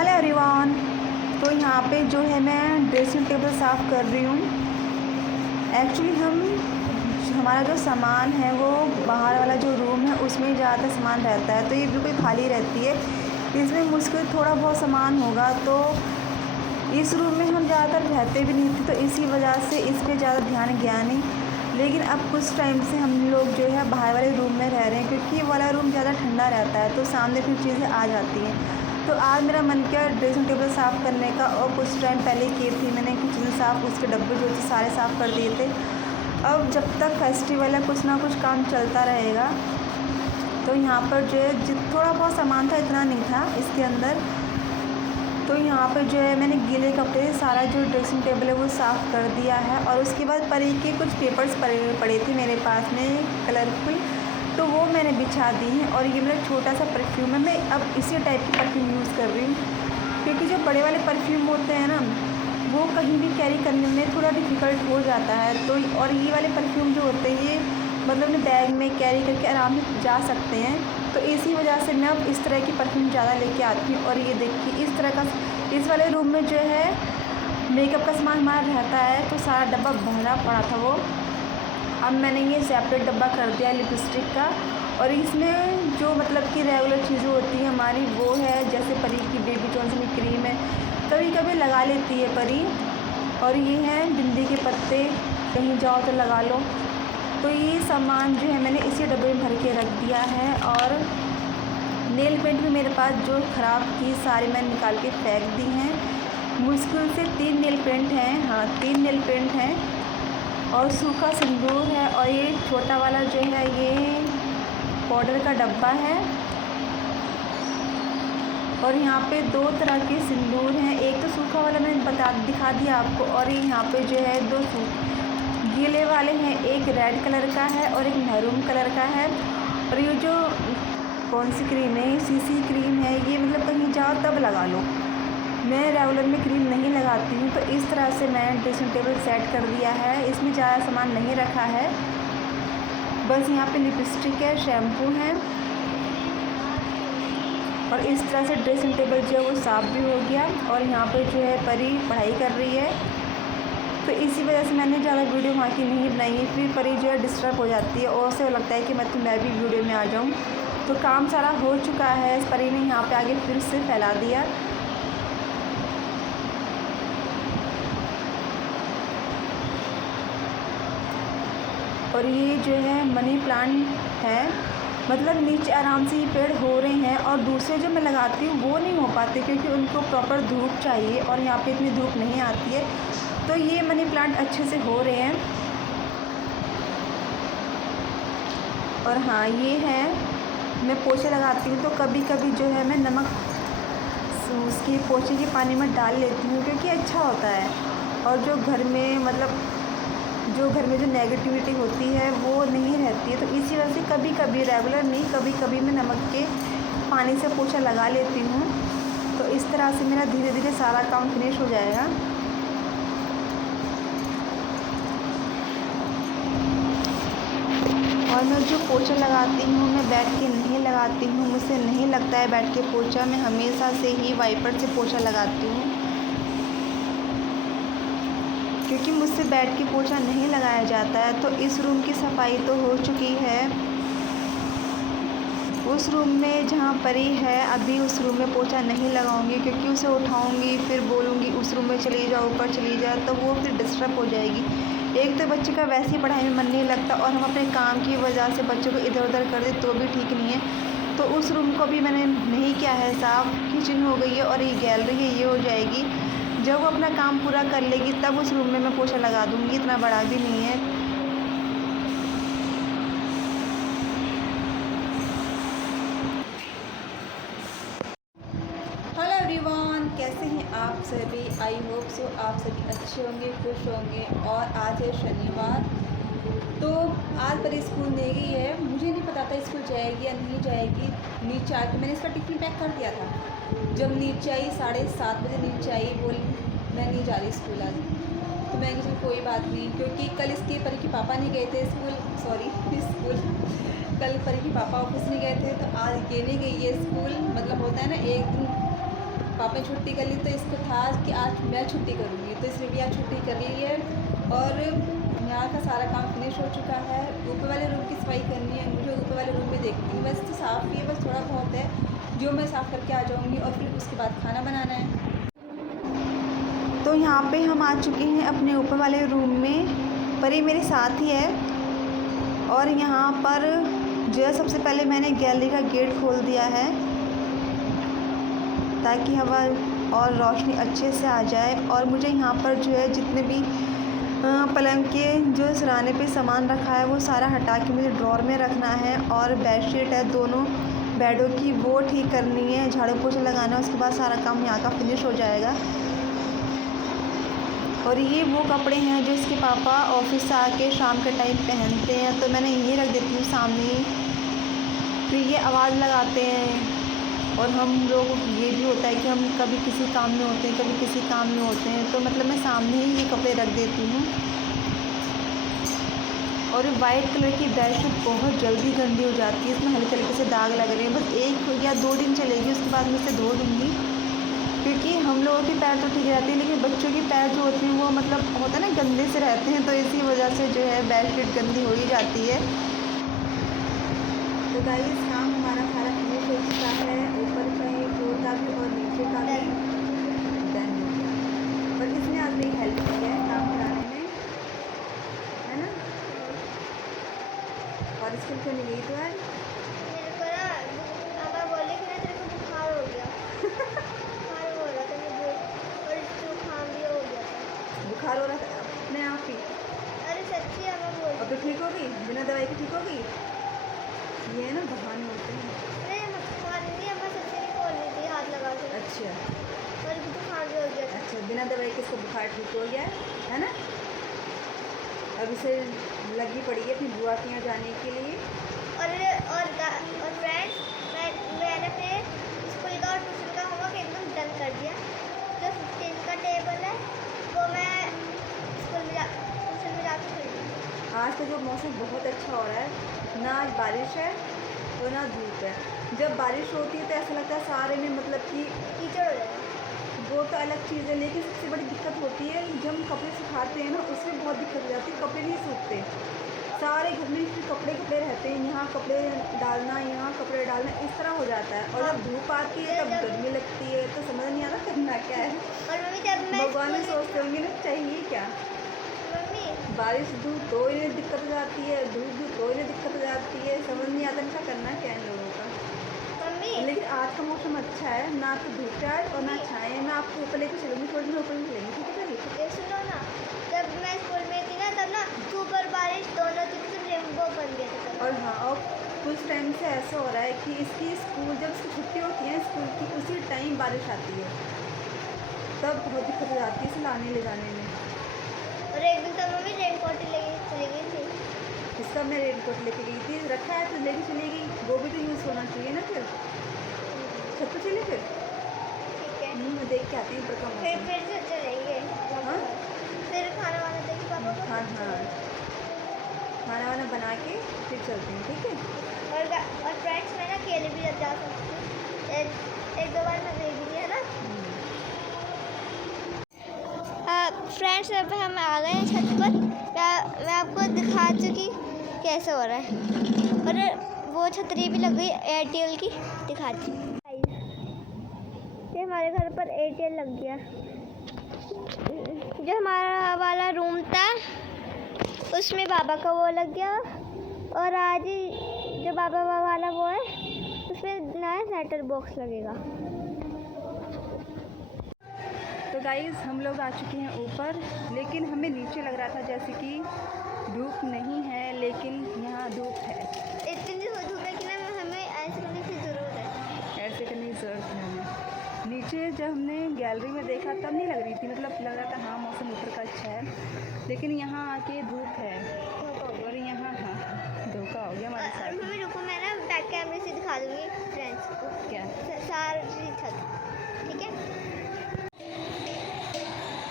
Hello everyone. तो यहाँ पे जो है मैं ड्रेसिंग टेबल साफ़ कर रही हूँ। एक्चुअली हमारा जो सामान है वो बाहर वाला जो रूम है उसमें ज़्यादा सामान रहता है, तो ये बिल्कुल खाली रहती है। इसमें मुश्किल थोड़ा बहुत सामान होगा, तो इस रूम में हम ज़्यादातर रहते भी नहीं थे, तो इसी वजह से इस पर ज़्यादा ध्यान गया नहीं। लेकिन अब कुछ टाइम से हम लोग जो है बाहर वाले रूम में रह रहे हैं, क्योंकि ये वाला रूम ज़्यादा ठंडा रहता है, तो सामने फिर चीज़ें आ जाती हैं। तो आज मेरा मन किया ड्रेसिंग टेबल साफ़ करने का, और कुछ टाइम पहले की थी मैंने किचन साफ़, उसके डब्बे जो थे सारे साफ़ कर दिए थे। अब जब तक फेस्टिवल है कुछ ना कुछ काम चलता रहेगा। तो यहाँ पर जो है थोड़ा बहुत सामान था, इतना नहीं था इसके अंदर। तो यहाँ पर जो है मैंने गीले कपड़े से सारा जो ड्रेसिंग टेबल है वो साफ़ कर दिया है, और उसके बाद परी के कुछ पेपर्स पड़े थे मेरे पास में कलरफुल, तो वो मैंने बिछा दी हैं। और ये मेरा छोटा सा परफ्यूम है, मैं अब इसी टाइप की परफ्यूम यूज़ कर रही हूँ, क्योंकि जो बड़े वाले परफ्यूम होते हैं ना वो कहीं भी कैरी करने में थोड़ा डिफ़िकल्ट हो जाता है। तो और ये वाले परफ्यूम जो होते हैं ये मतलब अपने बैग में कैरी करके आराम से जा सकते हैं, तो इसी वजह से मैं अब इस तरह की परफ्यूम ज़्यादा लेके आती हूँ। और ये देखिए इस तरह का इस वाले रूम में जो है मेकअप का सामान हमारा रहता है, तो सारा डब्बा भरा पड़ा था वो। अब मैंने ये सेपरेट डब्बा कर दिया लिपस्टिक का, और इसमें जो मतलब कि रेगुलर चीज़ें होती हैं हमारी वो है, जैसे परी की बेबी जॉनसन की क्रीम है, कभी कभी लगा लेती है परी। और ये हैं बिंदी के पत्ते, कहीं जाओ तो लगा लो। तो ये सामान जो है मैंने इसी डब्बे में भर के रख दिया है। और नेल पेंट भी मेरे पास जो ख़राब थी सारी मैंने निकाल के फेंक दी हैं। मुश्किल से 3 नेल पेंट हैं, हाँ 3 नेल पेंट हैं, और सूखा सिंदूर है, और ये छोटा वाला जो है ये पाउडर का डब्बा है। और यहाँ पे 2 तरह के सिंदूर हैं, एक तो सूखा वाला मैंने दिखा दिया आपको, और ये यहाँ पे जो है 2 गीले वाले हैं, एक रेड कलर का है और एक मैरून कलर का है। और ये जो कौन सी क्रीम है, सीसी क्रीम है, ये मतलब कहीं जाओ तब लगा लो। मैं रेगुलर में क्रीम नहीं लगाती हूँ, तो इस तरह से मैं ड्रेसिंग टेबल सेट कर दिया है। इसमें ज़्यादा सामान नहीं रखा है, बस यहाँ पे लिपस्टिक है, शैम्पू है, और इस तरह से ड्रेसिंग टेबल जो है वो साफ़ भी हो गया। और यहाँ पे जो है परी पढ़ाई कर रही है, तो इसी वजह से मैंने ज़्यादा वीडियो वहाँ की नहीं बनाई है, फिर परी जो है डिस्टर्ब हो जाती है, और उसे लगता है कि मैं भी वीडियो में आ जाऊँ। तो काम सारा हो चुका है, परी ने यहाँ पे आगे फिर से फैला दिया। और ये जो है मनी प्लांट है, मतलब नीचे आराम से ये पेड़ हो रहे हैं, और दूसरे जो मैं लगाती हूँ वो नहीं हो पाते, क्योंकि उनको प्रॉपर धूप चाहिए, और यहाँ पे इतनी धूप नहीं आती है। तो ये मनी प्लांट अच्छे से हो रहे हैं। और हाँ ये है, मैं पोछे लगाती हूँ तो कभी कभी जो है मैं नमक उसकी पोछे के पानी में डाल लेती हूँ, क्योंकि अच्छा होता है। और जो घर में मतलब जो नेगेटिविटी होती है वो नहीं रहती है, तो इसी वजह से कभी कभी, रेगुलर नहीं, कभी कभी मैं नमक के पानी से पोछा लगा लेती हूँ। तो इस तरह से मेरा धीरे धीरे सारा काम फिनिश हो जाएगा। और मैं जो पोछा लगाती हूँ मैं बैठ के नहीं लगाती हूँ, मुझसे नहीं लगता है बैठ के पोछा, मैं हमेशा से ही वाइपर से पोछा लगाती हूँ, क्योंकि मुझसे बैठ के पोछा नहीं लगाया जाता है। तो इस रूम की सफाई तो हो चुकी है। उस रूम में जहाँ परी है अभी उस रूम में पोछा नहीं लगाऊंगी, क्योंकि उसे उठाऊंगी फिर बोलूँगी उस रूम में चली जाओ, ऊपर चली जाओ, तो वो फिर डिस्टर्ब हो जाएगी। एक तो बच्चे का वैसे ही पढ़ाई में मन नहीं लगता, और हम अपने काम की वजह से बच्चों को इधर उधर कर दे तो भी ठीक नहीं है। तो उस रूम को भी मैंने नहीं किया है साफ़, किचन हो गई है, और ये गैलरी है ये हो जाएगी। जब वो अपना काम पूरा कर लेगी तब उस रूम में मैं पोछा लगा दूँगी, इतना बड़ा भी नहीं है। हेलो एवरीवन, कैसे हैं आप सभी? आई होप सो आप सभी अच्छे होंगे, खुश होंगे। और आज है शनिवार, तो आज पर स्कूल नहीं गई है। मुझे नहीं पता था स्कूल जाएगी या नहीं जाएगी। नीचे आके मैंने इसका टिफ़िन पैक कर दिया था। जब नीचे आई 7:30 बजे नीचे आई, बोली मैं नहीं जा रही स्कूल आज। तो मैं कहा कोई बात नहीं, क्योंकि कल इसके परी के पापा नहीं गए थे स्कूल, कल परी के पापा ऑफिस नहीं गए थे, तो आज ये नहीं गई है स्कूल। मतलब होता है ना, एक दिन पापा ने छुट्टी कर ली तो इसको था कि आज मैं छुट्टी करूँगी, तो इसलिए भी आज छुट्टी कर ली है। और यहाँ का सारा काम फिनिश हो चुका है। ऊपर वाले रूम की सफाई करनी है मुझे, ऊपर वाले रूम में देखती हूँ। वैसे तो साफ़ ही है, बस थोड़ा बहुत है जो मैं साफ़ करके आ जाऊँगी और फिर उसके बाद खाना बनाना है। तो यहाँ पे हम आ चुके हैं अपने ऊपर वाले रूम में, पर ये मेरे साथ ही है। और यहाँ पर जो है सबसे पहले मैंने गैलरी का गेट खोल दिया है ताकि हवा और रोशनी अच्छे से आ जाए। और मुझे यहाँ पर जो है जितने भी पलंग के जो सिराने पे सामान रखा है वो सारा हटा के मुझे ड्रॉर में रखना है। और बेडशीट है दोनों बेडों की, वो ठीक करनी है, झाड़ू पोछा लगाना है। उसके बाद सारा काम यहाँ का फिनिश हो जाएगा। और ये वो कपड़े हैं जो इसके पापा ऑफिस से आके शाम के टाइम पहनते हैं, तो मैंने ये रख देती हूँ सामने। फिर ये आवाज़ लगाते हैं। और हम लोग ये भी होता है कि हम कभी किसी काम में होते हैं, कभी किसी काम में होते हैं, तो मतलब मैं सामने ही ये कपड़े रख देती हूँ। और वाइट कलर की बेडशीट बहुत जल्दी गंदी हो जाती है, इसमें हल्के हल्के से दाग लग रहे हैं। बस 1 या 2 दिन चलेगी, उसके बाद मैं इसे धो दूँगी। क्योंकि हम लोगों के पैर तो ठीक रहते हैं, लेकिन बच्चों के पैर जो होते हैं वो मतलब होता है ना गंदे से रहते हैं, तो इसी वजह से जो है बेडशीट गंदी हो ही जाती है। तो गाइस काम हमारा सारा फिनिश हो चुका है, ऊपर का फ्लोर का भी और नीचे का भी डन हो गया। और इसने आज मेरी हेल्प की है काम कराने में, है ना। और इसके लिए नहीं गई तो आज मेरे को ना पापा बोले कि ना तेरे को बुखार हो गया। बुखार हो रहा था मुझे और जुकाम भी हो गया था। बुखार हो रहा था अपने आप ही? अरे सच्ची है, मैं बोल अब तो ठीक होगी, बिना दवाई की ठीक होगी। ये ना बहाने होते हैं। अरे बुखार नहीं है, मैं सच्ची नहीं बोल रही थी हाथ लगा के। अच्छा और बुखार भी हो गया था। अच्छा, बिना दवाई के इसको बुखार ठीक हो गया है ना। अब इसे लगी पड़ी है अपनी बुआ के यहाँ जाने के लिए। और फ्रेंड्स, मैंने अपने स्कूल का और ट्यूशन का होमवर्क एकदम डन कर दिया। जो 15 का टेबल है वो मैं ट्यूशन में जाकर कर दूँगी। आज का जो मौसम बहुत अच्छा हो रहा है, ना आज बारिश है और ना धूप है। जब बारिश होती है तो ऐसा लगता है सारे में मतलब कि कीचड़ हो जाएगा। वो तो अलग चीज़ है, लेकिन सबसे बड़ी दिक्कत होती है जब हम कपड़े सुखाते हैं ना, उसमें बहुत दिक्कत हो जाती है। कपड़े नहीं सूखते, सारे घर में फिर कपड़े रहते हैं, यहाँ कपड़े डालना, यहाँ कपड़े डालना, इस तरह हो जाता है। और जब धूप आती है तब गर्मी लगती है, तो समझ नहीं आता करना क्या है। और मम्मी जब मैं भगवान भी सोचते होंगे ना चाहिए क्या। मम्मी बारिश धूप तो इन्हें दिक्कत हो जाती है, धूप तो इन्हें दिक्कत हो जाती है, समझ नहीं आता इनका करना क्या है लोगों का। मम्मी लेकिन आज का मौसम अच्छा है, ना तो धूप है और ना छाए है। मैं आपको ऊपर लेकर चलूँगी, थोड़ी देर ऊपर चलेंगे, ठीक है चलिए। ये सुनो ना, जब मैं स्कूल में थी ना तब ना धूप और बारिश दोनों दिन से रेनबो बन गया था तब। और हाँ, और कुछ टाइम से ऐसा हो रहा है कि इसकी स्कूल जब इसकी छुट्टी होती है स्कूल की, उसी टाइम बारिश आती है, तब बहुत दिक्कत हो जाती है इसे लाने ले जाने में। और एक दिन तब मम्मी रेनकोट लेके चली गई थी। इसका मैं रेनकोट लेके गई थी, रखा है तो लेके चलेगी, वो भी तो यूज़ होना चाहिए ना। फिर छत पे चले, फिर ठीक है, मैं देख के आती हूँ ऊपर का मौसम। फिर से चलेंगे। हाँ फिर खाना वाना देंगे पापा को। हाँ हाँ, खाना वाना बना के फिर चलते हैं, ठीक है। और फ्रेंड्स मैं ना अकेले भी जा सकती हूँ, एक 2 बार मैं गई भी है ना। फ्रेंड्स अब हम आ गए हैं छत पर। मैं आपको दिखा चुकी कैसे हो रहा है। और वो छतरी भी लग गई एयरटेल की, दिखाती हूँ। ये हमारे घर पर एयरटेल लग गया। जो हमारा वाला रूम था उसमें बाबा का वो लग गया, और आज जो बाबा वाला वो है उसमें नया सेटअप बॉक्स लगेगा। तो गाइस हम लोग आ चुके हैं ऊपर, लेकिन हमें नीचे लग रहा था जैसे कि धूप नहीं है, लेकिन यहाँ धूप है। इतनी धूप है कि ना हमें ऐसे करने की ज़रूरत है। ऐसे करने की ज़रूरत है हमें। नीचे जब हमने गैलरी में देखा तब नहीं लग रही थी, मतलब लग रहा था हाँ मौसम ऊपर का अच्छा है, लेकिन यहाँ आके धूप है। और यहाँ हाँ धोखा हो गया हमारे साथ। मम्मी रुको, मैं ना बैक कैमरे से दिखा दूँगी फ्रेंड्स को क्या सारी छत, ठीक है।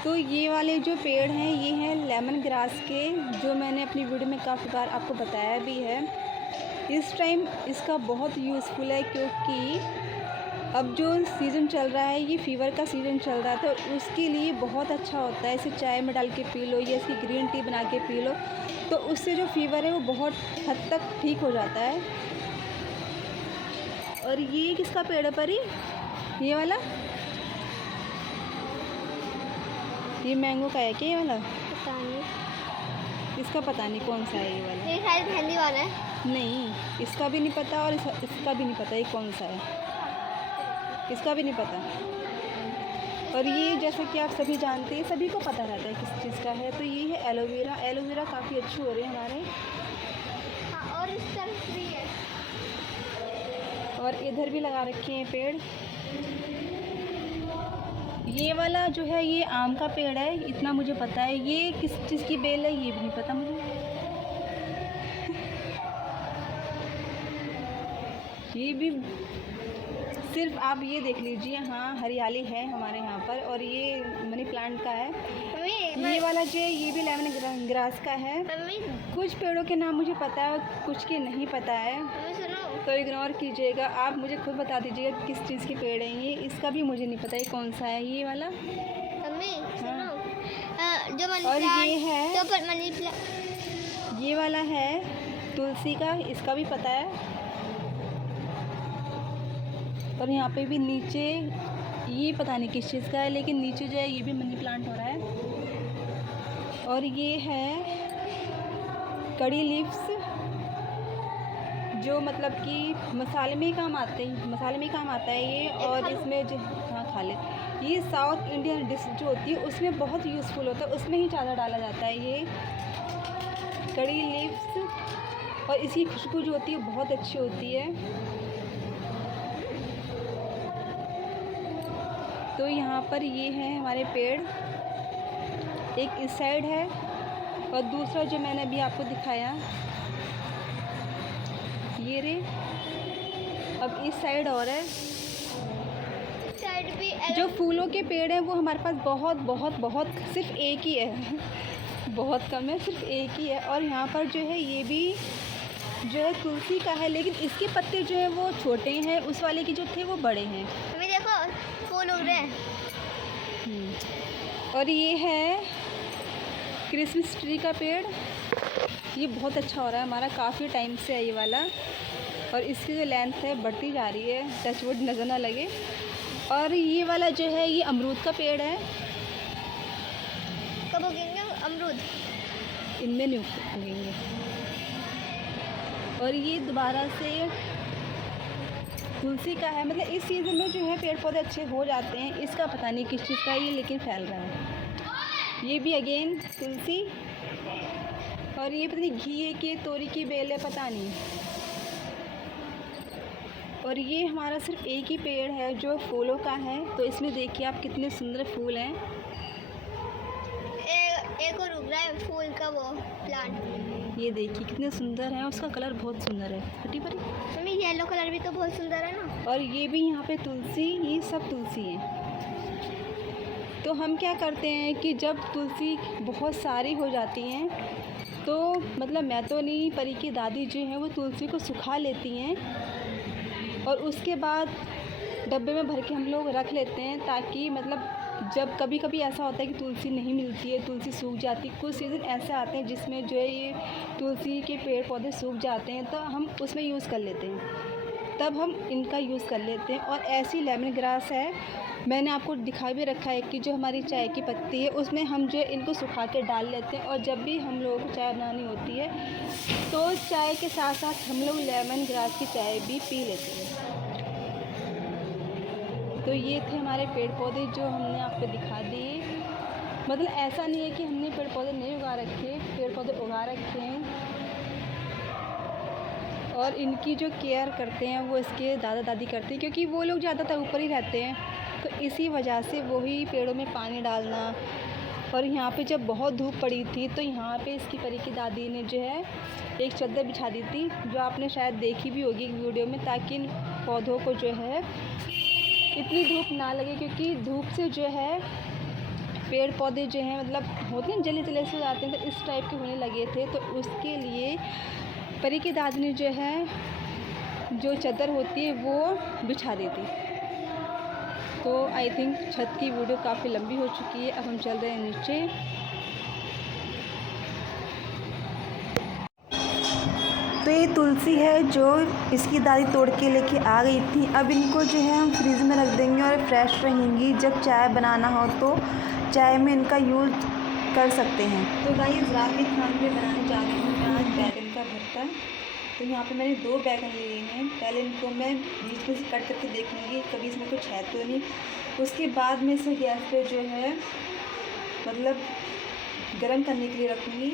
तो ये वाले जो पेड़ हैं ये हैं लेमन ग्रास के, जो मैंने अपनी वीडियो में काफ़ी बार आपको बताया भी है। इस टाइम इसका बहुत यूज़फुल है, क्योंकि अब जो सीज़न चल रहा है ये फ़ीवर का सीज़न चल रहा था, उसके लिए बहुत अच्छा होता है। इसे चाय में डाल के पी लो या इसकी ग्रीन टी बना के पी लो, तो उससे जो फ़ीवर है वो बहुत हद तक ठीक हो जाता है। और ये किसका पेड़ है परी? ये वाला? ये मैंगो का है क्या ये वाला? पता नहीं, इसका पता नहीं कौन सा है ये वाला। ये शायद हेल्दी वाला है। नहीं, इसका भी नहीं पता और इसका भी नहीं पता ये कौन सा है, इसका भी नहीं पता। और ये जैसा कि आप सभी जानते हैं, सभी को पता रहता है किस चीज़ का है, तो ये है एलोवेरा। एलोवेरा काफ़ी अच्छे हो रहे हैं हमारे। हाँ, और इस तरफ भी है। और इधर भी लगा रखे हैं पेड़। ये वाला जो है ये आम का पेड़ है, इतना मुझे पता है। ये किस चीज़ की बेल है ये भी नहीं पता मुझे। ये भी सिर्फ आप ये देख लीजिए, हाँ हरियाली है हमारे यहाँ पर। और ये मनी प्लांट का है। ये वाला जो है ये भी लेमन ग्रास का है। मम्मी, कुछ पेड़ों के नाम मुझे पता है, कुछ के नहीं पता है, मम्मी सुनो। तो इग्नोर कीजिएगा। आप मुझे खुद बता दीजिएगा किस चीज़ के पेड़ हैं ये। इसका भी मुझे नहीं पता ये कौन सा है ये वाला। मम्मी सुनो, जो मनी और प्लांट, ये है, जो मनी प्लांट, ये वाला है तुलसी का, इसका भी पता है। और यहाँ पे भी नीचे ये पता नहीं किस चीज़ का है, लेकिन नीचे जो है ये भी मनी प्लांट हो रहा है। और ये है कड़ी लीव्स, जो मतलब कि मसाले में काम आते हैं, मसाले में काम आता है ये। और इसमें जो, हाँ खा ले, ये साउथ इंडियन डिश जो होती है उसमें बहुत यूज़फुल होता है, उसमें ही ज़्यादा डाला जाता है ये कड़ी लीव्स। और इसकी खुशबू जो होती है बहुत अच्छी होती है। तो यहाँ पर ये है हमारे पेड़, एक इस साइड है और दूसरा जो मैंने अभी आपको दिखाया ये रे। अब इस साइड और है। साइड भी जो फूलों के पेड़ हैं वो हमारे पास बहुत बहुत बहुत सिर्फ एक ही है। बहुत कम है, सिर्फ एक ही है। और यहाँ पर जो है ये भी जो है तुलसी का है, लेकिन इसके पत्ते जो हैं वो छोटे हैं, उस वाले के जो थे वो बड़े हैं। मम्मी देखो फूल उग रहे हैं। और ये है क्रिसमस ट्री का पेड़, ये बहुत अच्छा हो रहा है हमारा, काफ़ी टाइम से है ये वाला। और इसकी जो लेंथ है बढ़ती जा रही है, टचवुड नज़र ना लगे। और ये वाला जो है ये अमरूद का पेड़ है। कब उगेंगे अमरूद? इनमें नहीं उगेंगे। और ये दोबारा से तुलसी का है, मतलब इस सीज़न में जो है पेड़ पौधे अच्छे हो जाते हैं। इसका पता नहीं किस चीज़ का है ये, लेकिन फैल रहा है। ये भी अगेन तुलसी। और ये पता नहीं घी की तोरी की बेल है, पता नहीं। और ये हमारा सिर्फ एक ही पेड़ है जो फूलों का है, तो इसमें देखिए आप कितने सुंदर फूल हैं। एक और उग रहा है फूल का वो प्लांट, ये देखिए कितने सुंदर है, उसका कलर बहुत सुंदर है। फटी परी मम्मी येलो कलर भी तो बहुत सुंदर है ना। और ये भी यहाँ पे तुलसी, ये सब तुलसी हैं। तो हम क्या करते हैं कि जब तुलसी बहुत सारी हो जाती हैं तो मतलब मैं तो नहीं, परी की दादी जो हैं वो तुलसी को सुखा लेती हैं और उसके बाद डब्बे में भर के हम लोग रख लेते हैं, ताकि मतलब जब कभी कभी ऐसा होता है कि तुलसी नहीं मिलती है, तुलसी सूख जाती है। कुछ सीज़न ऐसे आते हैं जिसमें जो है ये तुलसी के पेड़ पौधे सूख जाते हैं, तो हम उसमें यूज़ कर लेते हैं, तब हम इनका यूज़ कर लेते हैं। और ऐसी लेमन ग्रास है, मैंने आपको दिखा भी रखा है कि जो हमारी चाय की पत्ती है उसमें हम जो है इनको सुखा के डाल लेते हैं। और जब भी हम लोगों को चाय बनानी होती है तो चाय के साथ साथ हम लोग लेमन ग्रास की चाय भी पी लेते हैं। तो ये थे हमारे पेड़ पौधे जो हमने आपको दिखा दिए। मतलब ऐसा नहीं है कि हमने पेड़ पौधे नहीं उगा रखे, पेड़ पौधे उगा रखे हैं और इनकी जो केयर करते हैं वो इसके दादा दादी करते हैं, क्योंकि वो लोग ज़्यादातर ऊपर ही रहते हैं, तो इसी वजह से वही पेड़ों में पानी डालना। और यहाँ पे जब बहुत धूप पड़ी थी तो यहाँ पे इसकी परी की दादी ने जो है एक चादर बिछा दी थी, जो आपने शायद देखी भी होगी वीडियो में, ताकि इन पौधों को जो है इतनी धूप ना लगे, क्योंकि धूप से जो है पेड़ पौधे जो हैं मतलब होते हैं जले जले से हो जाते हैं, तो इस टाइप के होने लगे थे। तो उसके लिए परी की दादी ने जो है जो चादर होती है वो बिछा दी थी। तो आई थिंक छत की वीडियो काफ़ी लंबी हो चुकी है। अब हम चल रहे हैं नीचे। तो ये तुलसी है जो इसकी दादी तोड़ के लेके आ गई थी। अब इनको जो है हम फ्रिज में रख देंगे और फ्रेश रहेंगी। जब चाय बनाना हो तो चाय में इनका यूज़ कर सकते हैं। तो गाइस रात के खाने में बनाने जा रही हूँ मैं आज बैगन का भरता। तो यहाँ पे मैंने 2 बैगन लिए हैं। पहले इनको मैं बीच में से कट करके देखूँगी कभी इसमें कुछ है तो नहीं। उसके बाद में इसे गैस पे जो है मतलब गर्म करने के लिए रखूँगी।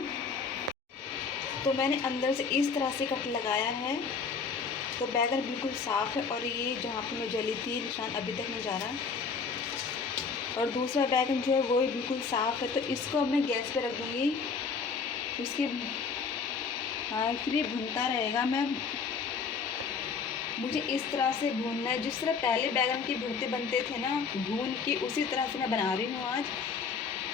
तो मैंने अंदर से इस तरह से कट लगाया है। तो बैगन बिल्कुल साफ़ है और ये जहाँ पे मैं जली थी निशान अभी तक नहीं जा रहा। और दूसरा बैगन जो है वो भी बिल्कुल साफ़ है। तो इसको अब मैं गैस पे रख दूँगी। उसके फिर ये भुनता रहेगा। मुझे इस तरह से भूनना है जिस तरह पहले बैगन के भुर्ते बनते थे ना भून के, उसी तरह से मैं बना रही हूँ आज।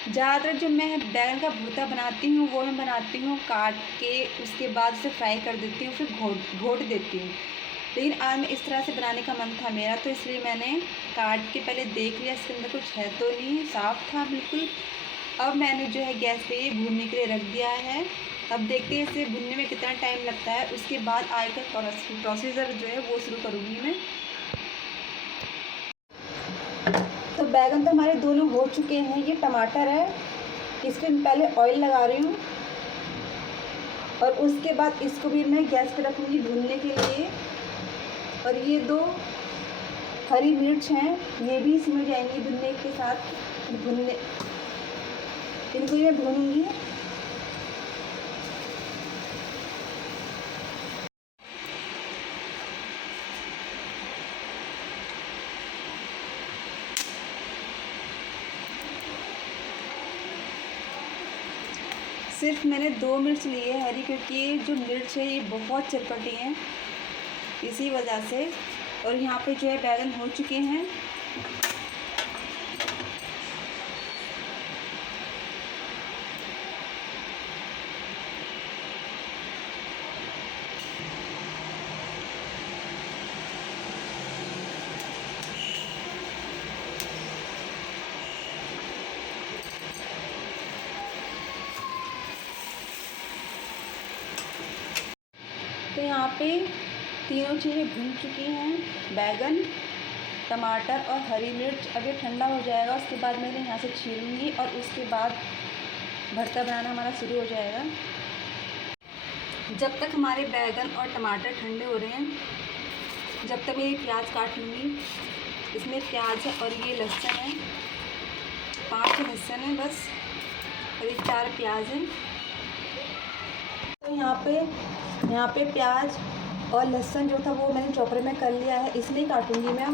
ज़्यादातर जब मैं बैगन का भुर्ता बनाती हूँ वो मैं बनाती हूँ काट के, उसके बाद उसे फ्राई कर देती हूँ, फिर घोट देती हूँ। लेकिन आज मैं इस तरह से बनाने का मन था मेरा, तो इसलिए मैंने काट के पहले देख लिया इसके अंदर कुछ है तो नहीं, साफ़ था बिल्कुल। अब मैंने जो है गैस पे ये भूनने के लिए रख दिया है। अब देखते हैं इसे भुनने में कितना टाइम लगता है। उसके बाद आगे का प्रोसीजर जो है वो शुरू करूँगी मैं। तो बैगन तो हमारे दोनों हो चुके हैं। ये टमाटर है, इसमें पहले ऑयल लगा रही हूँ और उसके बाद इसको भी मैं गैस पे रखूँगी भूनने के लिए। और ये 2 हरी मिर्च हैं, ये भी इसमें जाएंगी भुनने के साथ। इनको मैं भूनूँगी। सिर्फ मैंने 2 मिर्च लिए हैं हरी, क्योंकि ये जो मिर्च है ये बहुत चटपटी हैं इसी वजह से। और यहाँ पे जो है बैगन हो चुके हैं। तो यहाँ पे तीनों चीज़ें भून चुकी हैं, बैगन, टमाटर और हरी मिर्च। अब ये ठंडा हो जाएगा, उसके बाद मैं यहाँ से छीलूँगी और उसके बाद भरता बनाना हमारा शुरू हो जाएगा। जब तक हमारे बैगन और टमाटर ठंडे हो रहे हैं, जब तक मैं ये प्याज काट लूँगी। इसमें प्याज है और ये लहसुन है, 5 लहसुन है बस, और ये 4 प्याज हैं। तो यहाँ पे प्याज और लहसुन जो था वो मैंने चॉपर में कर लिया है, इसलिए काटूंगी मैं।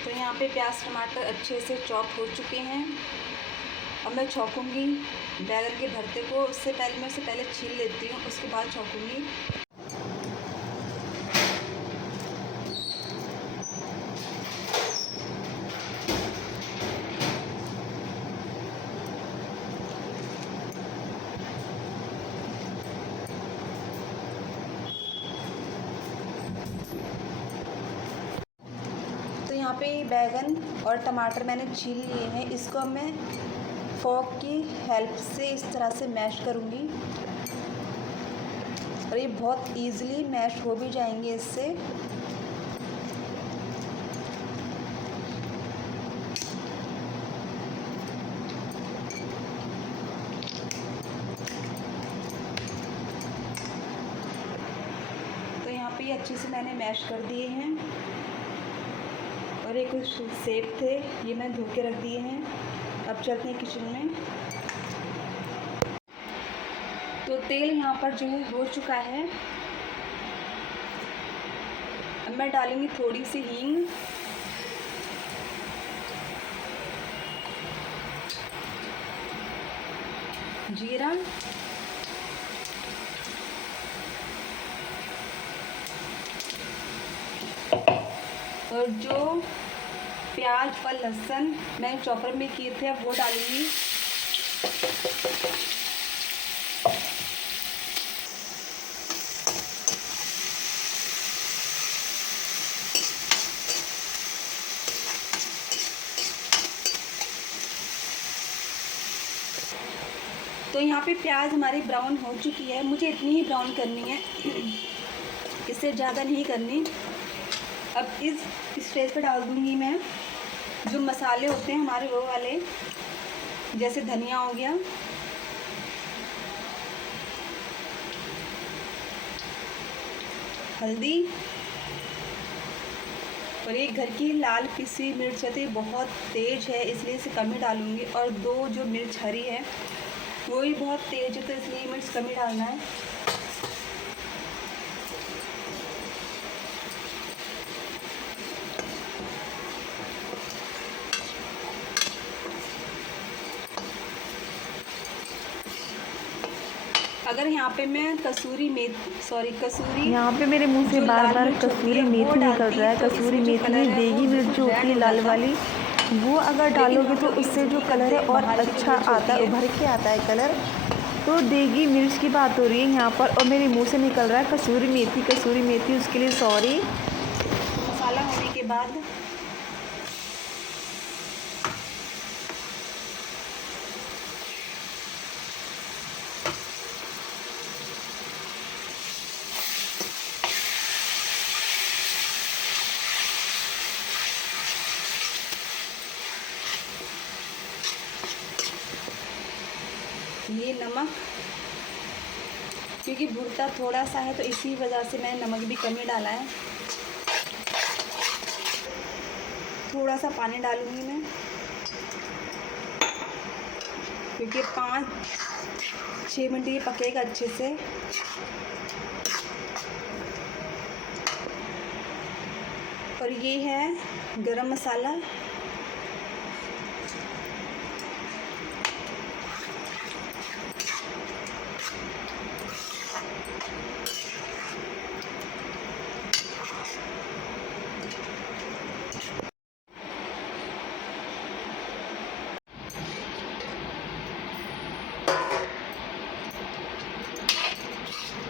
तो यहाँ पे प्याज टमाटर अच्छे से चॉप हो चुके हैं। अब मैं छौंकूँगी बैगन के भरते को। उससे पहले मैं उसे पहले छील लेती हूँ, उसके बाद छौंकूँगी। यहाँ पे बैगन और टमाटर मैंने छील लिए हैं। इसको मैं फोक की हेल्प से इस तरह से मैश करूँगी और ये बहुत इजीली मैश हो भी जाएंगे इससे। तो यहाँ पे ये अच्छे से मैंने मैश कर दिए हैं और ये कुछ सेब थे, ये मैं धो के रख दिए हैं। अब चलते हैं किचन में। तो तेल यहाँ पर जो है हो चुका है। अब मैं डालूँगी थोड़ी सी हींग जीरा, और जो प्याज और लहसुन मैं चॉपर में किए थे वो डालूंगी। तो यहाँ पे प्याज हमारी ब्राउन हो चुकी है, मुझे इतनी ही ब्राउन करनी है, इससे ज़्यादा नहीं करनी। अब इस स्टेज पे डाल दूँगी मैं जो मसाले होते हैं हमारे वो वाले, जैसे धनिया हो गया, हल्दी, और एक घर की लाल पिसी मिर्च है, तो ये बहुत तेज़ है इसलिए इसे कम ही डालूँगी। और 2 जो मिर्च हरी है वो भी बहुत तेज़ है, तो इसलिए मिर्च कम ही डालना है। अगर यहाँ पे मैं कसूरी यहाँ पे मेरे मुंह से जो बार लाल बार मिर्च होती कसूरी है वो मेथी निकल डालती रहा है। तो कसूरी इसमें जो मेथी कलर में है देगी वो मिर्च जो रेड होती है हो लाल जाता। वाली, वो अगर लेकिन डालोगे हम तो लोग उससे यूज़ जो नहीं कलर है करते, और बाहर की जो अच्छा मिर्च आता है, होती है। उभर के आता है कलर। तो देगी मिर्च की बात हो रही है यहाँ पर, और मेरे मुंह से निकल रहा है कसूरी मेथी, उसके लिए सॉरी। मसाला होने के बाद ये नमक, क्योंकि भुर्ता थोड़ा सा है तो इसी वजह से मैंने नमक भी कम ही डाला है। थोड़ा सा पानी डालूंगी मैं, क्योंकि 5-6 मिनट ये पकेगा अच्छे से। और ये है गरम मसाला,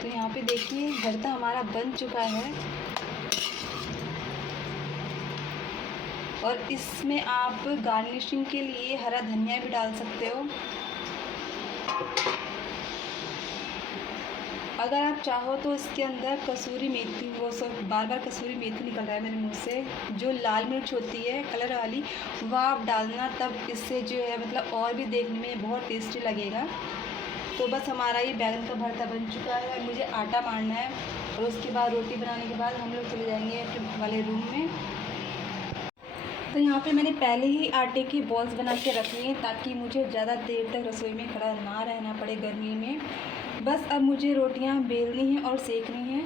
तो यहाँ पे देखिए भरता हमारा बन चुका है। और इसमें आप गार्निशिंग के लिए हरा धनिया भी डाल सकते हो। अगर आप चाहो तो इसके अंदर कसूरी मेथी, बार बार कसूरी मेथी निकल रहा है मेरे मुंह से, जो लाल मिर्च होती है कलर वाली, वह आप डालना, तब इससे जो है मतलब और भी देखने में बहुत टेस्टी लगेगा। तो बस हमारा ये बैगन का भरता बन चुका है। मुझे आटा मारना है और उसके बाद रोटी बनाने के बाद हम लोग चले जाएंगे अपने वाले रूम में। तो यहाँ पे मैंने पहले ही आटे की बॉल्स बना के रखी हैं ताकि मुझे ज़्यादा देर तक रसोई में खड़ा ना रहना पड़े गर्मी में। बस अब मुझे रोटियाँ बेलनी हैं और सेकनी हैं।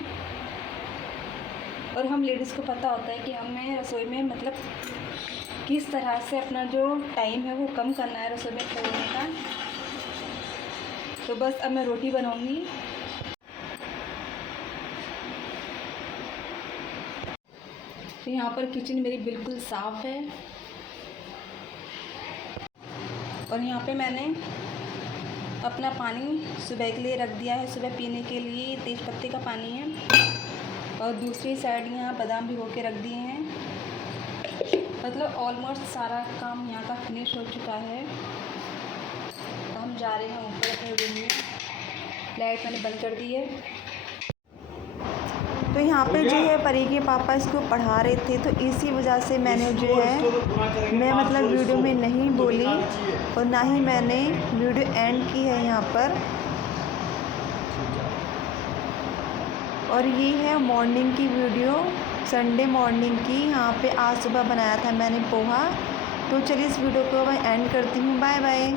और हम लेडीज़ को पता होता है कि हमें रसोई में मतलब किस तरह से अपना जो टाइम है वो कम करना है रसोई में खड़े का। तो बस अब मैं रोटी बनाऊँगी। तो यहाँ पर किचन मेरी बिल्कुल साफ़ है। और यहाँ पे मैंने अपना पानी सुबह के लिए रख दिया है, सुबह पीने के लिए तेज पत्ते का पानी है। और दूसरी साइड यहाँ बादाम भिगो के रख दिए हैं। मतलब ऑलमोस्ट सारा काम यहाँ का फिनिश हो चुका है। तो हम जा रहे हैं ऊपर अपने रूम में। लाइट मैंने बंद कर दी है। तो यहाँ पे जो है परी के पापा इसको पढ़ा रहे थे, तो इसी वजह से मैंने जो है मैं मतलब वीडियो में नहीं बोली और ना ही मैंने वीडियो एंड की है यहाँ पर। और ये है मॉर्निंग की वीडियो, संडे मॉर्निंग की। यहाँ पे आज सुबह बनाया था मैंने पोहा। तो चलिए इस वीडियो को मैं एंड करती हूँ। Bye bye.